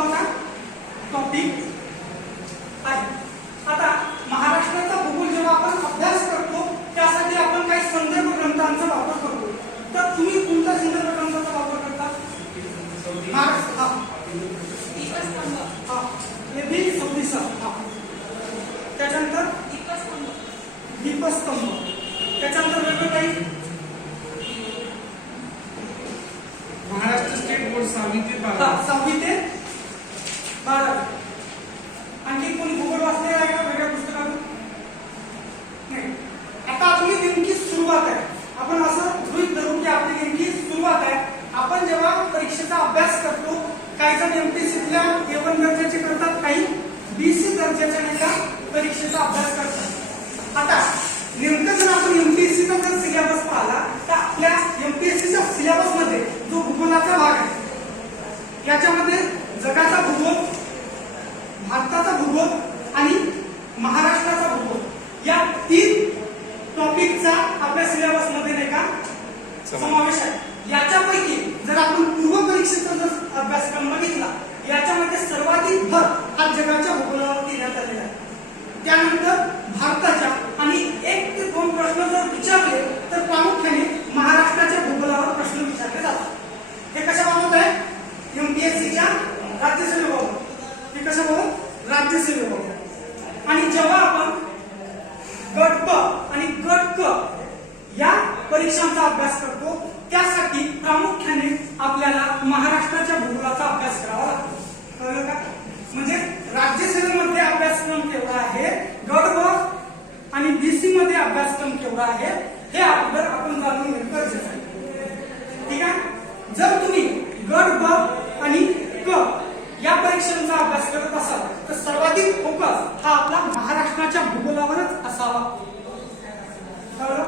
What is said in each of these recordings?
कुठला होता टॉपिक आहे. आता महाराष्ट्राचा भूगोल जेव्हा आपण अभ्यास करतो त्यासाठी आपण काही संदर्भ ग्रंथांचा वापर करतो. तर तुम्ही कोणत्या संदर्भ ग्रंथाचा वापर करता? त्याच्यानंतर दीपस्तंभ, त्याच्यानंतर वेगळं काही महाराष्ट्र स्टेट बोर्ड 6वी ते 12. आणखी कोणी भूगोल वाचले आहे का वेगळ्या पुस्तकातून? नाही. आता आपली नेमकी सुरुवात आहे. आपण असं गृहीत धरू की आपली नेमकी सुरुवात आहे. आपण जेव्हा परीक्षेचा अभ्यास करतो, काही जण एमपीएससीतल्या A1 दर्जाचे करतात, काही BC दर्जाच्या नाही का परीक्षेचा अभ्यास करतात. आता नेमकं जर आपण एमपीएससीचा जर सिलेबस पाहिला तर आपल्या एमपीएससीच्या सिलेबस मध्ये जो भूगोलाचा भाग आहे याच्यामध्ये जगाचा भूगोल, भारताचा भूगोल आणि महाराष्ट्राचा भूगोल या 3 टॉपिकचा आपल्या सिलेबस मध्ये नाही का समावेश आहे. याच्यापैकी जर आपण पूर्व परीक्षेचा जर अभ्यासक्रम बघितला, याच्यामध्ये सर्वाधिक भर हा जगाच्या भूगोलावर देण्यात आलेला आहे. त्यानंतर भारताच्या आणि 1 ते 2 प्रश्न जर विचारले तर प्रामुख्याने महाराष्ट्राच्या भूगोलावर प्रश्न विचारले जातात. हे कशाबाबत आहे? एमपीएससीच्या राज्यसेवेबाबत. हे कशाबाबत? राज्यसेवेबाबत. आणि जेव्हा आपण गट ब आणि गट क या परीक्षांचा अभ्यास करतो त्यासाठी प्रामुख्याने आपल्याला महाराष्ट्राच्या भूगोलाचा अभ्यास करावा लागतो. कळलं का? म्हणजे राज्यसेवेमध्ये अभ्यासक्रम केवढा आहे, गट ब आणि बीसी मध्ये अभ्यासक्रम केवढा आहे हे अगोदर आपण जाणून घेणं गरजेचं आहे. ठीक आहे? जर तुम्ही गट ब आणि क या परीक्षांचा अभ्यास करत असाल तर सर्वाधिक फोकस हा आपला महाराष्ट्राच्या भूगोलावरच असावा. कळलं?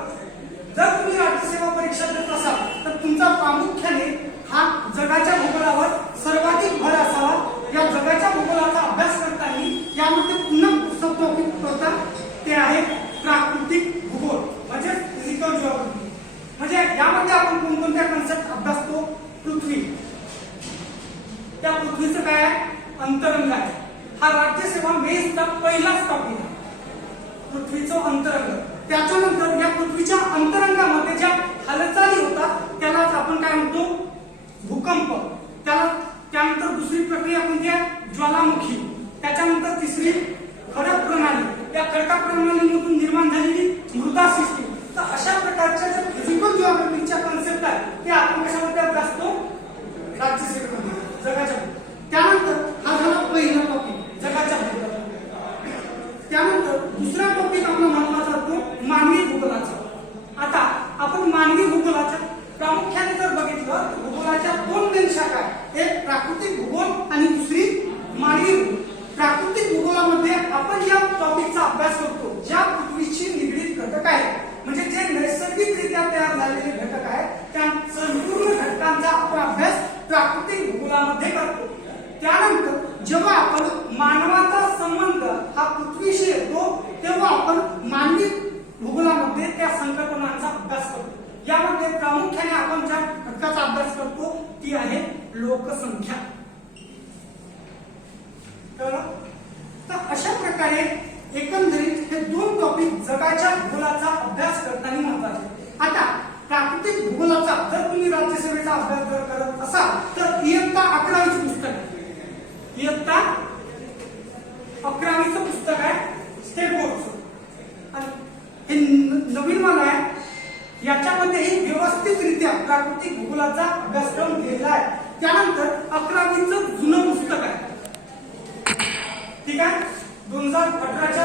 जर तुम्ही राज्यसेवा परीक्षा देत असाल तर तुमचा प्रामुख्याने हा जगाच्या भूगोलावर सर्वाधिक भर असावा. या जगाच्या भूगोलाचा अभ्यास करताना यामध्ये पुन्हा पुस्तक टॉपिक होता ते आहे प्राकृतिक भूगोल म्हणजे फिजिकल जिओग्राफी. म्हणजे यामध्ये आपण कोणकोणत्या कन्सेप्ट अभ्यासतो? पृथ्वी, त्या पृथ्वीचं काय आहे? अंतरंग आहे. हा राज्यसेवा मेन्सचा पहिलाच टॉपिक आहे, पृथ्वीचं अंतरंग. त्याच्यानंतर या पृथ्वीच्या अंतरंगामध्ये ज्या हालचाली होतात त्यालाच आपण काय म्हणतो? भूकंप. त्यानंतर दुसरी प्रक्रिया कोणती आहे? ज्वालामुखी. त्याच्यानंतर तिसरी खडक प्रणाली. या खडक प्रणालीमधून निर्माण झालेली मृदा सिस्टीम. तर अशा प्रकारच्या ज्या फिजिकल जिओग्राफीच्या कन्सेप्ट आहेत ते आपण कशामध्ये अभ्यासतो? राज्यसेवेमध्ये, जगाच्या. त्यानंतर हा झाला पहिला टॉपिक जगाच्या भूगोलाचा. त्यानंतर दुसरा टॉपिक आपला महत्वाचा असतो मानवी भूगोलाचा. आता आपण मानवी भूगोलाच्या प्रामुख्याने जर बघितलं तर भूगोलाच्या 2 मेन शाखा आहेत. एक प्राकृतिक भूगोल आणि दुसरी मानवी भूगोल. प्राकृतिक भूगोलामध्ये आपण ज्या टॉपिकचा अभ्यास करतो, ज्या पृथ्वीशी निगडीत घटक आहेत म्हणजे जे नैसर्गिकरित्या तयार झालेले घटक आहेत त्या संपूर्ण घटकांचा आपण अभ्यास प्राकृतिक भूगोलामध्ये करतो. त्यानंतर जेव्हा आपण मानवाचा संबंध हा पृथ्वीशी येतो तेव्हा आपण मानवी भूगोलामध्ये त्या संकल्पनांचा अभ्यास करतो. यामध्ये प्रामुख्याने आपण ज्या घटकाचा अभ्यास करतो ती आहे लोकसंख्या. तर अशा प्रकारे एकंदरीत हे 2 टॉपिक जगाच्या भूगोलाचा अभ्यास करताना महत्वाचे. आता प्राकृतिक भूगोलाचा जर तुम्ही राज्यसेवेचा अभ्यास जर करत असाल तर इयत्ता 11वीचं पुस्तक आहे. इयत्ता 11वीचं पुस्तक आहे स्टेट बोर्डचं. हे नवीन वाला आहे. याच्यामध्येही व्यवस्थितरित्या प्राकृतिक भूगोलाचा अभ्यासक्रम दिलेला आहे. त्यानंतर 11वीचं जुनं पुस्तक आहे. ठीक आहे? 2018च्या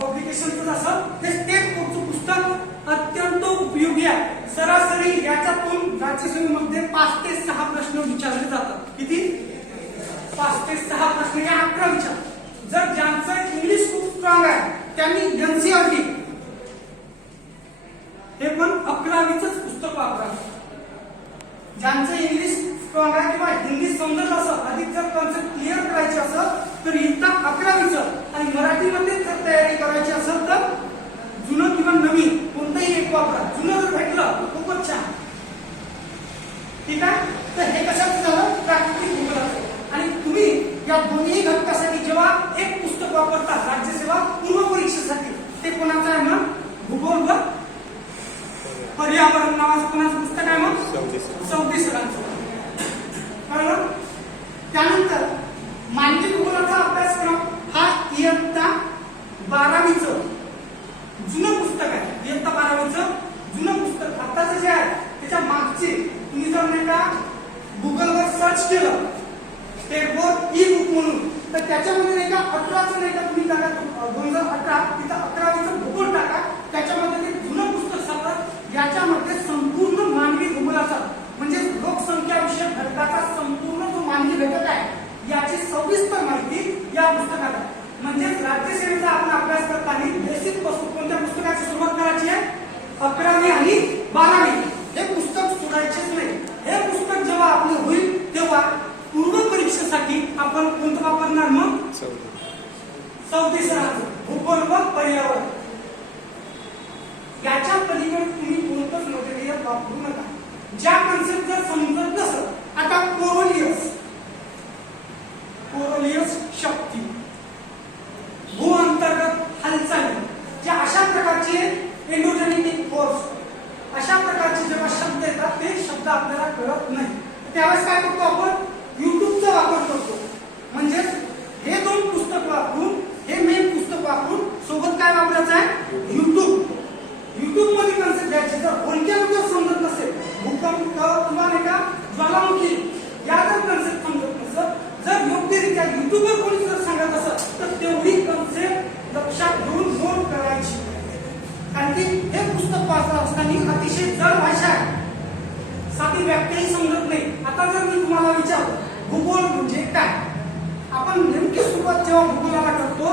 पब्लिकेशनचं असं हे स्टेट बोर्डचं पुस्तक अत्यंत उपयोगी आहे. सरासरी याच्यातून राज्यसेवेमध्ये 5 ते 6 प्रश्न विचारले जातात. किती? 5 ते 6 प्रश्न या 11वीच्या. जर ज्यांचं इंग्लिश खूप स्ट्रॉंग आहे त्यांनी एनसीईआरटी हे पण 11वीचंच पुस्तक वापरावं. ज्यांचं इंग्लिश स्ट्रॉंग आहे किंवा हिंदी समजत असं अधिक जर कन्सेप्ट क्लिअर करायचे असेल तर इयत्ता 11वीचं आणि मराठीमध्ये जर तयारी करायची असेल तर जुनं किंवा नवीन कोणतंही एक वापरा. जुनं जर भेटलं खूपच छान. ठीक आहे? तर हे कशाचं झालं? प्राकृतिक भूगोलाचं. आणि तुम्ही पुस्तक वापरतात राज्यसेवा पूर्व परीक्षेसाठी ते कोणाचं आहे मग भूगोल व पर्यावरण नावाचं कोणाचं पुस्तक आहे मग चौधरी सरांचं. कळलं? त्यानंतर मानवी भूगोलाचा अभ्यासक्रम हा इयत्ता 12वीचं जुनं पुस्तक आहे. इयत्ता 12वीचं जुनं पुस्तक आताचं जे आहे त्याच्या मागचे तुम्ही जर नाही का गुगलवर सर्च केलं स्टेट बोर्ड ई बुक म्हणून तर त्याच्यामध्ये नाही का 18चं नाही का तुम्ही टाका 2018 तिथं 11वीचं भूगोल टाका त्याच्यामध्ये ते जुनं पुस्तक सापडत. याच्यामध्ये संपूर्ण मानवी भूगोलाचा म्हणजे लोकसंख्या विषयक घटकाचा संपूर्ण जो मानवी घटक आहे याची सविस्तर माहिती या पुस्तकात आहे. म्हणजे राज्यसेवेचा आपण अभ्यास करताना बेसिक पासून कोणत्या पुस्तकाची सुरुवात करायची आहे 11वी आणि 12वी हे पुस्तक सोडायचेच नाही. हे पुस्तक जेव्हा आपलं होईल तेव्हा पूर्व परीक्षेसाठी आपण कोणतं वापरणार मग चौधरी सरांचं भूगोल व पर्यावरण. याच्या पलीकडे तुम्ही कोणतंच मटेरियल वापरू नका. ज्या कन्सेप्ट जर समजत नसत आता कोरोलियस शक्ती भू अंतर्गत हालचाली जे अशा प्रकारचे एंडोजेनेटिक फोर्स अशा प्रकारचे जेव्हा शब्द येतात ते शब्द आपल्याला कळत नाही त्यावेळेस काय करतो आपण युट्यूबचा वापर करतो. म्हणजे हे दोन पुस्तक वापरून हे मेन पुस्तक वापरून सोबत काय वापरायचं आहे युट्यूब मध्ये कन्सेप्ट घ्यायचे. जर ओळख्यामध्ये समजत नसेल भूकंप किंवा नाही का ज्वालामुखी या जर कन्सेप्ट समजत नसेल जर योग्यरित्या युट्यूबवर कोणी जर सांगत असत तर तेवढी कन्सेप्ट लक्षात घेऊन नोट करायची. कारण की हे पुस्तक वाचत असताना अतिशय जड भाषा आहे साधी व्याख्याही समजत नाही. आता जर मी तुम्हाला विचारलं भूगोल म्हणजे काय आपण नेमकी सुरुवात जेव्हा भूगोलाला करतो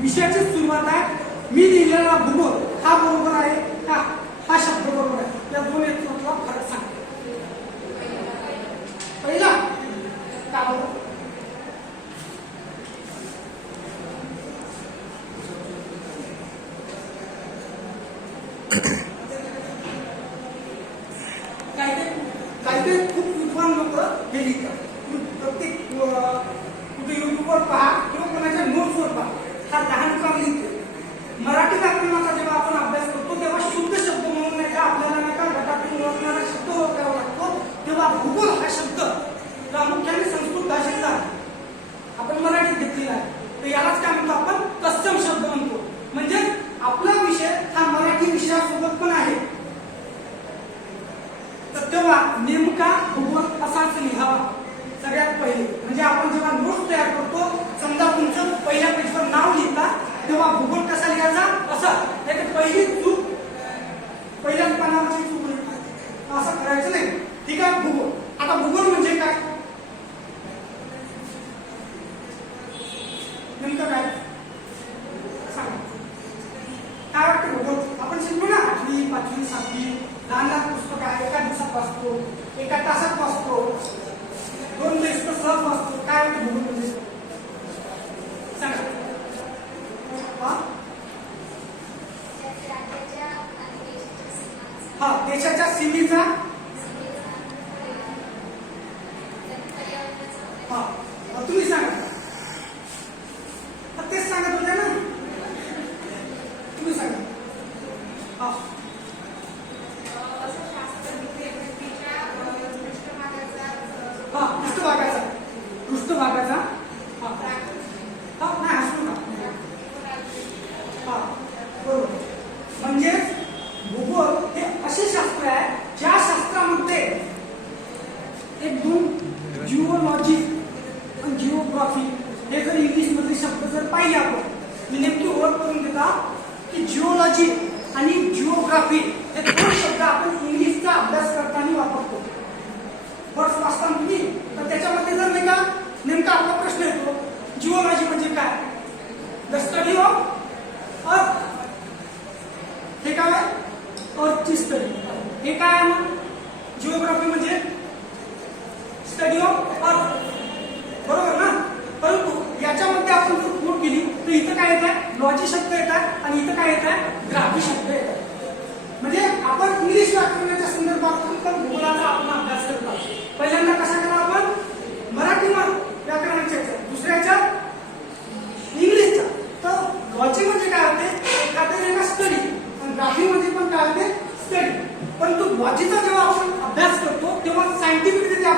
विषयाची सुरुवात आहे मी लिहिलेला भूगोल हा बरोबर आहे का हा शब्द बरोबर आहे या दोन यातला फरक सांगतो. पहिला का काही खूप विद्वान लोक हे लिहितात. प्रत्येक कुठे युट्यूबवर पहा किंवा कोणाच्या नोट्सवर पहा हा लहान काम लिहिते. मराठी व्याकरणाचा जेव्हा आपण अभ्यास करतो तेव्हा शुद्ध शब्द म्हणून नाही का आपल्याला नाही का गटातून ओळखणारा शब्द ओळखावा लागतो तेव्हा भूगोल हा शब्द प्रामुख्याने संस्कृत भाषेचा आपण मराठीत घेतलेला आहे. तर यालाच काय म्हणतो आपण तत्सम शब्द म्हणतो. म्हणजे आपला विषय हा मराठी विषयासोबत पण आहे. तर तेव्हा नेमका भूगोल असाच लिहावा सगळ्यात पहिले. म्हणजे आपण जेव्हा नोट्स तयार करतो समजा तुमचं पहिल्या पेजवर नाव लिहिता तेव्हा भूगोल कसा लिहायचा असा नाही पहिली चूक पहिल्याच पानावरची चूक असं करायचं नाही. ठीक आहे. भूगोल आता भूगोल म्हणजे काय नेमकं काय सांगा काय वाटतं भूगोल आपण शिकलो ना 8वी 5वी 7वी लहान लहान पुस्तक आहे एका दिवसात वाचतो एका तासात वाचतो 2 दिवस सहज वाचतो. काय वाटतं भूगोल म्हणजे सांगा. हा देशाच्या सीमेचा हा तुम्ही सांगा तेच सांगत होते ना तुम्ही सांगा. हा पृष्ठभागाचा हा नाही असू नका हा बरोबर. म्हणजे भूगोल हे असे शास्त्र आहे ज्या शास्त्रामध्ये एक दोन जिओलॉजी आणि जिओग्राफी हे जर इंग्लिश मधले शब्द जर पाहिले आपण मी नेमकी ओळख करून देता की जिओलॉजी आणि जिओग्राफी हे दोन शब्द आपण इंग्लिशचा अभ्यास करताना वापरतो. वर्ष वाचताना तुम्ही तर त्याच्यामध्ये जर नाही का नेमका आपला प्रश्न येतो जिओलॉजी म्हणजे काय द स्टडी ऑफ अर्थ हे काय अर्थची स्टडी हे काय आहे मग जिओग्राफी म्हणजे स्टडी ऑफ अर्थ बरोबर ना. परंतु याच्यामध्ये आपण जर पूर्ण केली तर इथं काय येत आहे लॉजी शब्द येतात आणि इथं काय येत आहे ग्राफी शब्द येतात. म्हणजे आपण इंग्लिश व्याकरणाच्या संदर्भात पण भूगोलाचा आपण अभ्यास करतो. पहिल्यांदा कसा करा आपण मराठी व्याकरणाच्या दुसऱ्याच्या इंग्लिशच्या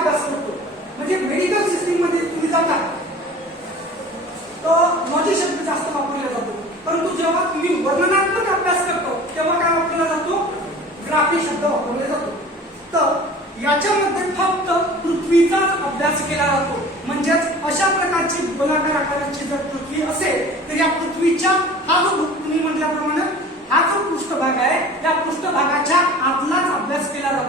अभ्यास करतो. म्हणजे मेडिकल सिस्टीम मध्ये तुम्ही जाता तर लॉजी शब्द जास्त वापरला जातो, परंतु जेव्हा तुम्ही वर्णनात्मक अभ्यास करतो तेव्हा काय वापरला जातो? ग्राफी शब्द वापरला जातो. तर याच्यामध्ये फक्त पृथ्वीचाच अभ्यास केला जातो. म्हणजेच अशा प्रकारची गोलाकार आकाराची जर पृथ्वी असेल तर या पृथ्वीच्या हा जो तुम्ही म्हटल्याप्रमाणे हा जो पृष्ठभाग आहे त्या पृष्ठभागाच्या आतलाच अभ्यास केला जातो.